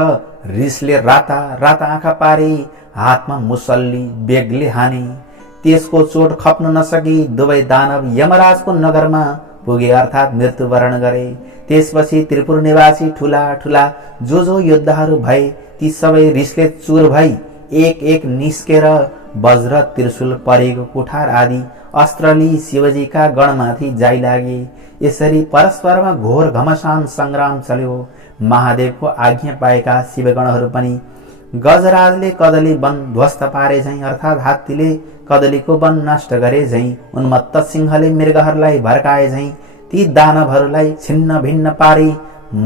रिसले राता राता आँखा पारे हातमा मुसल्ली बेगले हाने। त्यसको चोट खप्न नसकी दुवै दानव यमराजको नगरमा पुगे अर्थात् मृत्युवरण गरे। त्यसपछि त्रिपुर निवासी ठूला ठूला जो योद्धाहरू भए ती सबै रिसले चुर भई एक एक निस्केर वज्र त्रिशूल परेको कुठार आदि अस्त्र लिई शिवजीका गणमाथि जाइलागे। यसरी परस्परमा घोर घमासान संग्राम चल्यो। महादेवको आज्ञा पाएका शिवगणहरू पनि गजराजले कदली वन ध्वस्त पारे झैं अर्थात् हात्तीले कदलीको वन नष्ट गरे झैं उन्मत्त सिंहले मृगहरूलाई भड्काए झैं ती दानवहरूलाई छिन्न भिन्न पारी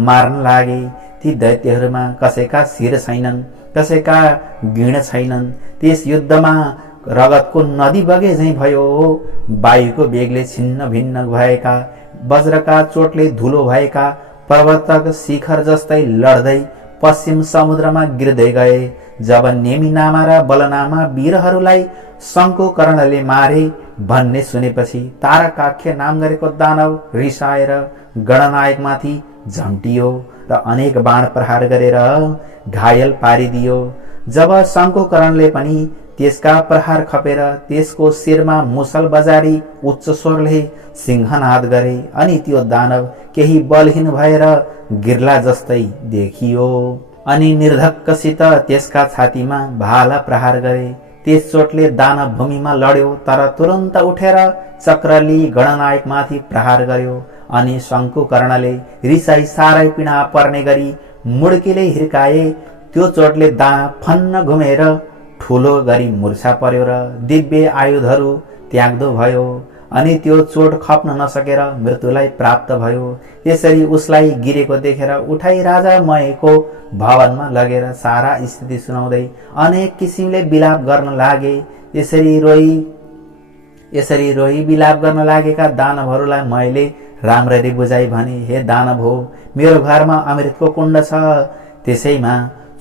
मार्न लागे। ती दैत्यहरूमा कसैका शिर छैनन्, कसैका गिण छैनन्। त्यस युद्धमा रगतको नदी बगे झैं भयो। वायुको बेगले छिन्न भिन्न भएका, वज्रका चोटले धुलो भएका पर्वतक शिखर जस्तै लड्दै पश्चिम समुद्रमा गिर्दै गए। जब नेमिनामा र बलनामा वीरहरूलाई शङ्कुकर्णले मारे भन्ने सुनेपछि तारकाख्य नाम गरेको दानव रिसाएर गणनायकमाथि झम्टियो र अनेक बाण प्रहार गरेर घायल पारिदियो। जब शङ्कुकर्णले पनि त्यसका प्रहार खपेर त्यसको शिरमा मुसल बजारी उच्च स्वरले सिंहनाद गरे अनि त्यो दानव केही बलहीन भएर गिर्ला जस्तै देखियो। अनि निर्धक्कसित त्यसका छातीमा भाला प्रहार गरे। त्यस चोटले दानव भूमिमा लड्यो तर तुरन्त उठेर चक्र लिई गणनायकमाथि प्रहार गर्यो। अनि शङ्कुकर्णले रिसाई साह्रै पीडा पर्ने गरी मुड्कीले हिर्काए। त्यो चोटले दानव फन्न घुमेर ठुलो गरी मुर्छा पर्यो र दिव्य आयुधहरू त्याग्दो भयो। अनि त्यो चोट खप्न नसकेर मृत्युलाई प्राप्त भयो। यसरी उसलाई गिरेको देखेर उठाई राजा मयको भवनमा लगेर सारा स्थिति सुनाउँदै अनेक किसिमले विलाप गर्न लागे। यसरी रोही विलाप गर्न लागेका दानवहरूलाई मैले राम्ररी बुझाइ भने, हे दानव हो, मेरो घरमा अमृतको कुण्ड छ, त्यसैमा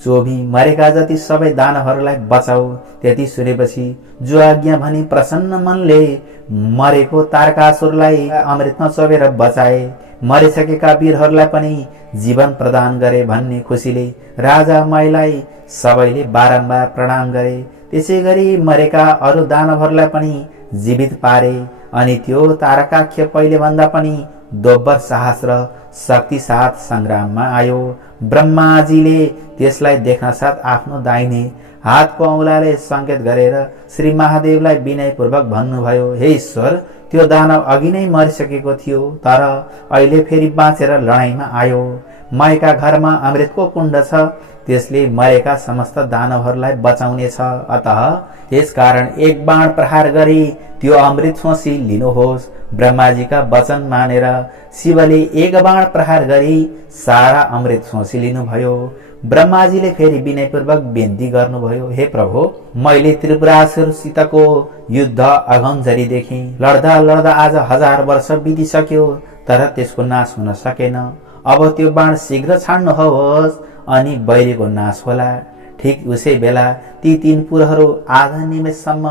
चोभी मरेका जति सबै दानवहरूलाई बचाऊ। त्यति सुनेपछि जो आज्ञा भनी प्रसन्न मनले मरेको तारकासुरलाई अमृतमा चोबेर बचाए। मरिसकेका वीरहरूलाई पनि जीवन प्रदान गरे भन्ने खुसीले राजा मयलाई सबैले बारम्बार प्रणाम गरे। त्यसै गरी मरेका अरू दानवहरूलाई पनि जीवित पारे। अनि त्यो तारकाख्य पहिले भन्दा पनि दोब्बर साहस र शक्ति साथ संग्राममा आयो। ब्रह्माजीले त्यसलाई देख्न साथ आफ्नो दाहिने हातको औंलाले संकेत गरेर श्री महादेवलाई विनयपूर्वक भन्नुभयो, हे ईश्वर, त्यो दानव अघि नै मरिसकेको थियो तर अहिले फेरि बाँचेर लडाईँमा आयो। मयका घरमा अमृतको कुण्ड छ, त्यसले मरेका समस्त दानवहरूलाई बचाउनेछ। अतः त्यसकारण एक बाण प्रहार गरी त्यो अमृत सोसी लिनुहोस्। ब्रह्माजीका वचन मानेर शिवले एक बाण प्रहार गरी सारा अमृत सोसी लिनुभयो। ब्रह्माजीले फेरि विनयपूर्वक बिन्ती गर्नुभयो, हे प्रभु, मैले त्रिपुरासुरसितको युद्ध अघमजरी देखेँ। लड्दा लड्दा आज 1000 वर्ष बितिसक्यो तर त्यसको नाश हुन सकेन। अब त्यो बाण शीघ्र छाड्नुहोस् अनि बैरीको नाश होला। ठिक उसै बेला ती 3 पुरहरू आधा निमेषसम्म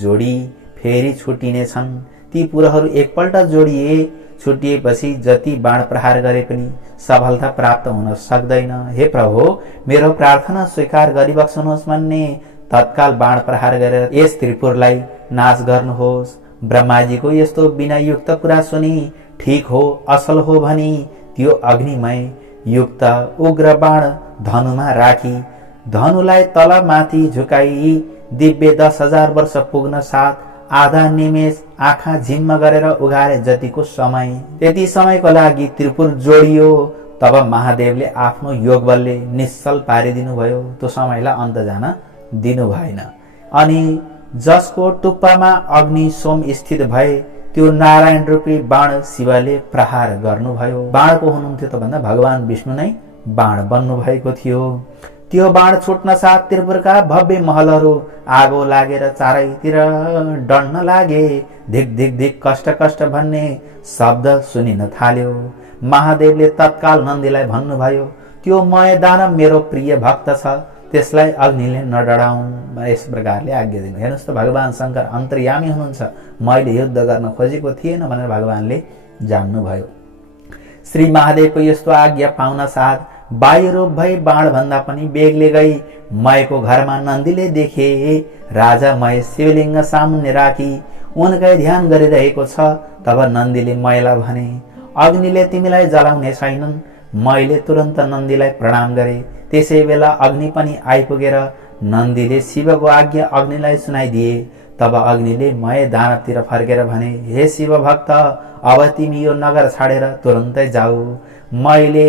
जोडी फेरि छुटिनेछन्। ती पुरहरू एकपल्ट जोडिए छुटिएपछि जति बाण प्रहार गरे पनि सफलता प्राप्त हुन सक्दैन। हे प्रभु, मेरो प्रार्थना स्वीकार गरिबक्सनुहोस् भन्ने तत्काल बाण प्रहार गरेर यस त्रिपुरलाई नाश गर्नुहोस्। ब्रह्माजीको यस्तो विनययुक्त कुरा सुनि ठीक हो, असल हो भनी त्यो अग्निमय युक्त उग्र बाण धनुमा राखी धनुलाई तल माथि झुकाई दिव्य 10,000 वर्ष पुग्न साथ आधा निमेष आँखा झिम्म गरेर उघारे जतिको समय, त्यति समयको लागि त्रिपुर जोडियो। तब महादेवले आफ्नो योग बलले निश्चल पारिदिनु भयो। त्यो समयलाई अन्त जान दिनु भएन। अनि जसको टुप्पामा अग्नि सोम स्थित भए त्यो नारायण रूपी बाण शिवले प्रहार गर्नुभयो। बाणको हुनुहुन्थ्यो त भन्दा भगवान विष्णु नै बाण बन्नु भएको थियो। त्यो बाण छुट्न साथ त्रिपुरका भव्य महलहरू आगो लागेर चारैतिर डढ्न लागे। धिक धिक धिक कष्ट कष्ट भन्ने शब्द सुनिन थाल्यो। महादेवले तत्काल नन्दीलाई भन्नुभयो, त्यो मय दानव मेरो प्रिय भक्त छ, त्यसलाई अग्निले नडराउँ, यस प्रकारले आज्ञा दिनु। हेर्नुहोस् त, भगवान शङ्कर अन्तर्यामी हुनुहुन्छ। मैले युद्ध गर्न खोजेको थिएन भनेर भगवानले जान्नुभयो। श्री महादेवको यस्तो आज्ञा पाउन साथ वायुरूप भई बाण भन्दा पनि बेगले गई मयको घरमा नन्दीले देखे। राजा मय शिवलिङ्ग सामुन्ने राखी उनकै ध्यान गरिरहेको छ। तब नन्दीले मयलाई भने, अग्निले तिमीलाई जलाउने छैनन्। मैले तुरन्त नन्दीलाई प्रणाम गरे। त्यसै बेला अग्नि पनि आइपुगेर नन्दीले शिवको आज्ञा अग्निलाई सुनाइदिए। तब अग्निले मय दानवतिर फर्केर भने, हे शिव भक्त, अब तिमी यो नगर छाडेर तुरन्तै जाऊ। मैले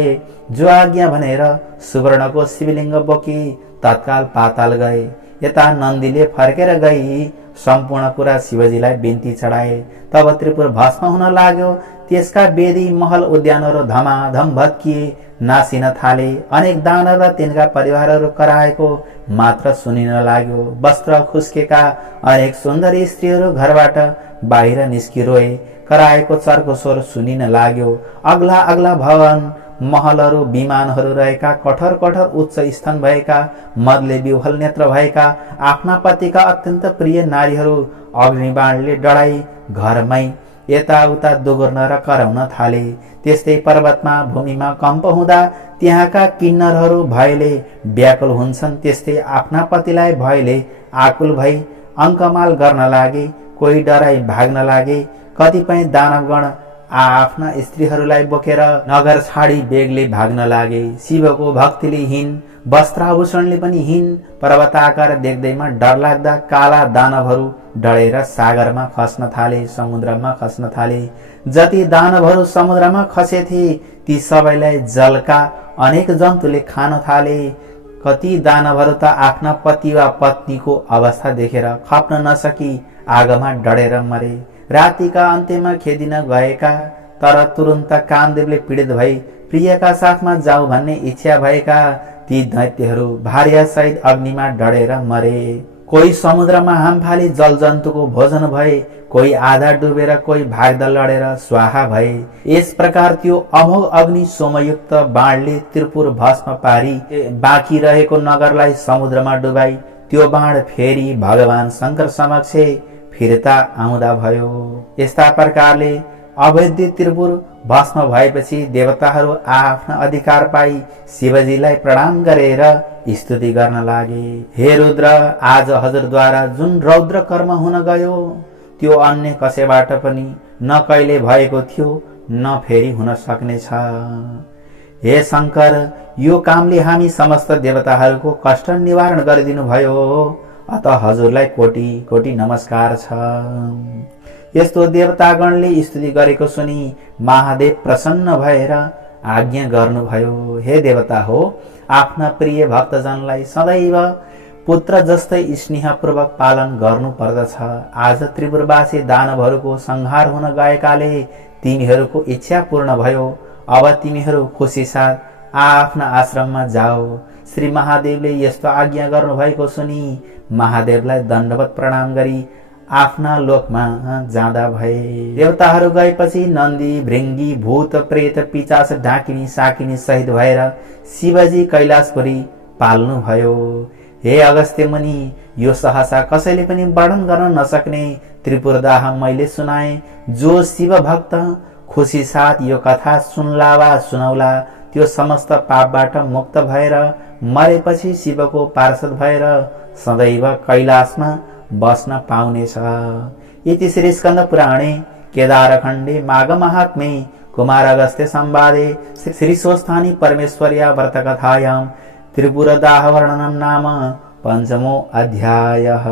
जो आज्ञा भनेर सुवर्णको शिवलिङ्ग बोकी तत्काल पाताल गए। यता नन्दीले फर्केर गई सम्पूर्ण कुरा शिवजीलाई बिन्ती चढाए। तब त्रिपुर भस्म हुन लाग्यो। त्यसका वेदी महल उद्यानहरू धमाधम भत्किए, नासिन थाले। अनेक दानव र तिनका परिवारहरू कराएको मात्र सुनिन लाग्यो। वस्त्र खुस्केका अनेक सुन्दरी स्त्रीहरू घरबाट बाहिर निस्किरोए। कराएको चर्को स्वर सुनिन लाग्यो। अग्ला अग्ला भवन महलहरू, विमानहरू रहेका, कठोर कठोर उच्च स्थान भएका, मदले विह्वल नेत्र भएका आफ्ना पतिका अत्यन्त प्रिय नारीहरू अग्निबाणले डढाई घरमै यताउता दोगुर्न र कराउन थाले। त्यस्तै पर्वतमा भूमिमा कम्प हुँदा त्यहाँका किन्नरहरू भयले व्याकुल हुन्छन्। त्यस्तै आफ्ना पतिलाई भयले आकुल भई अङ्कमाल गर्न लागे। कोही डराई भाग्न लागे। कतिपय दानवगण आफ्ना स्त्रीहरूलाई बोकेर नगर छाडी बेगले भाग्न लागे। शिवको भक्तिले हीन, वस्त्राभूषणले पनि हीन पर्वताकार देख्दैमा डरलाग्दा काला दानवहरू डढेर सागरमा खस्न थाले, समुद्रमा खस्न थाले। जति दानवहरू समुद्रमा खसेथे ती सबैलाई जलका अनेक जन्तुले खान थाले। कति दानवहरू त आफ्ना पति वा पत्नीको अवस्था देखेर खप्न नसकी आगोमा डढेर मरे। रातिका अन्त्यमा खेदिन गएका तर तुरुन्त कामदेवले पीडित भई प्रियका साथमा जाऊ भन्ने इच्छा भएका ती दैत्यहरू भार्या सहित अग्निमा डढेर मरे। कोही समुद्रमा हाम फाली जल जन्तुको भोजन भए। कोही आधा डुबेर, कोही भाग्दा लडेर स्वाहा भए। यस प्रकार त्यो अमोघ अग्नि सोमयुक्त बाणले त्रिपुर भस्म पारी बाँकी रहेको नगरलाई समुद्रमा डुबाई। त्यो बाण फेरि भगवान शङ्कर समक्ष फिर्ता आउँदा भयो। यस्ता प्रकारले अवैध त्रिपुर भस्म भएपछि देवताहरू आफ्ना अधिकार पाई शिवजीलाई प्रणाम गरेर स्तुति गर्न लागे। हे रुद्र, आज हजुरद्वारा जुन रौद्र कर्म हुन गयो त्यो अन्य कसैबाट पनि न कहिले भएको थियो न फेरि हुन सक्नेछ। हे शङ्कर, यो कामले हामी समस्त देवताहरूको कष्ट निवारण गरिदिनु भयो। अत हजुरलाई कोटि कोटि नमस्कार छ। यस्तो देवतागणले स्तुति गरेको सुनि महादेव प्रसन्न भएर आज्ञा गर्नुभयो। हे देवता हो, आफ्ना प्रिय भक्तजनलाई सदैव पुत्र जस्तै स्नेहपूर्वक पालन गर्नु पर्दछ। आज त्रिपुरवासी दानवहरूको संहार हुन गएकाले तिमीहरूको इच्छा पूर्ण भयो। अब तिमीहरू खुसी साथ आफ्ना आश्रममा जाओ। श्री महादेवले यस्तो आज्ञा गर्नुभएको सुनि महादेवलाई दण्डवत प्रणाम गरी आफ्ना लोकमा जाँदा भए। देवताहरू गएपछि नन्दी, भृङ्गी, भूत, प्रेत, पिचास, ढाकिनी, साकिनी सहित भएर शिवजी कैलाशपुरी पाल्नु भयो। हे अगस्त्य मुनि, यो सहसा कसैले पनि वर्णन गर्न नसक्ने त्रिपुरदाह मैले सुनाए। जो शिव भक्त खुसी साथ यो कथा सुनला वा सुनौला त्यो समस्त पापबाट मुक्त भएर मरेपछि शिवको पार्षद भएर सदैव कैलाशमा बस्न पाउनेछ। इति श्री स्कन्द पुराणे केदारखण्डे माघ महात्म्ये कुमार अगस्त्य संवादे श्री स्वस्थानी परमेश्वर्या व्रतकथायां त्रिपुरदाह वर्णनम नाम पञ्चमो अध्यायः।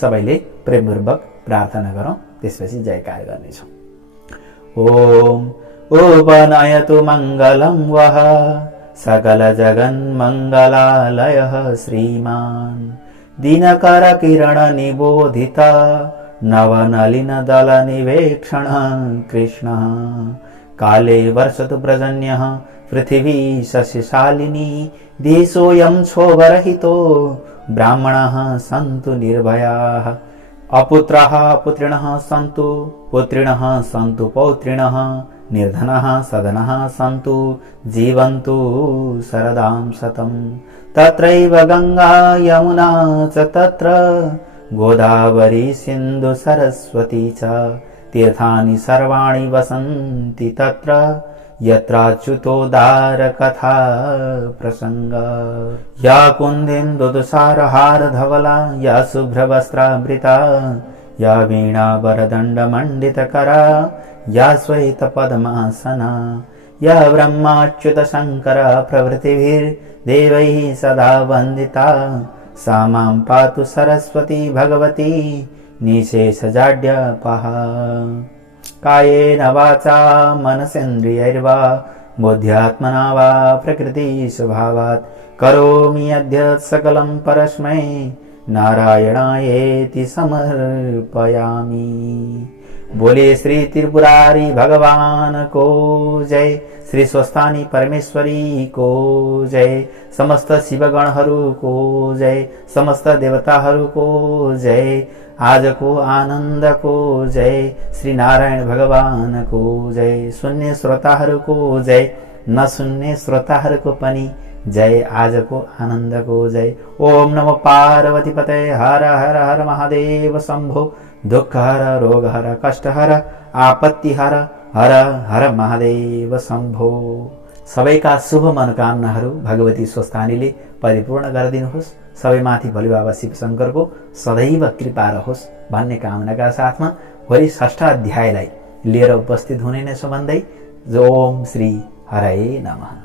सबैले प्रेमपूर्वक प्रार्थना गरौँ, त्यसपछि जयकार गर्नेछौँ। ओम उपनयतु मङ्गलं वः सकल जगन्मङ्गलालयः श्रीमान् दिनकर किरण निबोधित नवनलिन दल निवेक्षण कृष्ण काले वर्षतु पर्जन्यः पृथिवी सस्यशालिनी देशोऽयं क्षोभरहितो ब्राह्मणाः सन्तु निर्भयाः अपुत्राः पुत्रिणः सन्तु पुत्रिणः सन्तु पौत्रिणः निर्धनः सदनः सन्तु जीवन्तु शरदां शतं। तत्रैव गङ्गा यमुना च तत्र गोदावरी सिन्धु सरस्वती च तीर्थानि सर्वाणि वसन्ति तत्र यत्राच्युतोदार कथा प्रसंग। या कुन्देन्दुदुसारहार धवला या शुभ्रवस्त्रावृता या वीणा वरदण्ड मण्डितकरा या श्वेत पद्मासना या ब्रह्माच्युत शंकर प्रभृतिभिर्देवैः सदा वन्दिता सा मां पातु सरस्वती भगवती निशेषजाड्यपहा। कायेन वाचा मनसेन्द्रियैर्वा बुद्ध्यात्मना वा प्रकृतिस्वभावात् करोमि अद्य सकलं परस्मै नारायणायेति समर्पयामि। बोले श्री त्रिपुरारी भगवान को जय, श्री स्वस्थानी परमेश्वरी को जय, समस्त शिवगणहरू को जय, समस्त देवताहरू को जय, आजको आनन्द को जय, श्री नारायण भगवान को जय। सुन्ने श्रोताहरूको जय, नसुन्ने श्रोताहरूको पनि जय, आजको आनन्दको जय। ओम नमो पार्वती पते हर हर हर महादेव शम्भो। दुःख हर रोग हर कष्ट हर आपत्ति हर हर हर महादेव शम्भो। सबैका शुभ मनोकामनाहरू भगवती स्वस्थानीले परिपूर्ण गरिदिनुहोस्। सबैमाथि भोले बाबा शिव शंकरको सदैव कृपा रहोस् भन्ने कामनाका साथमा भोलि 6ठ अध्यायलाई लिएर उपस्थित हुने नै छ भन्दै ओम श्री हरये नमः।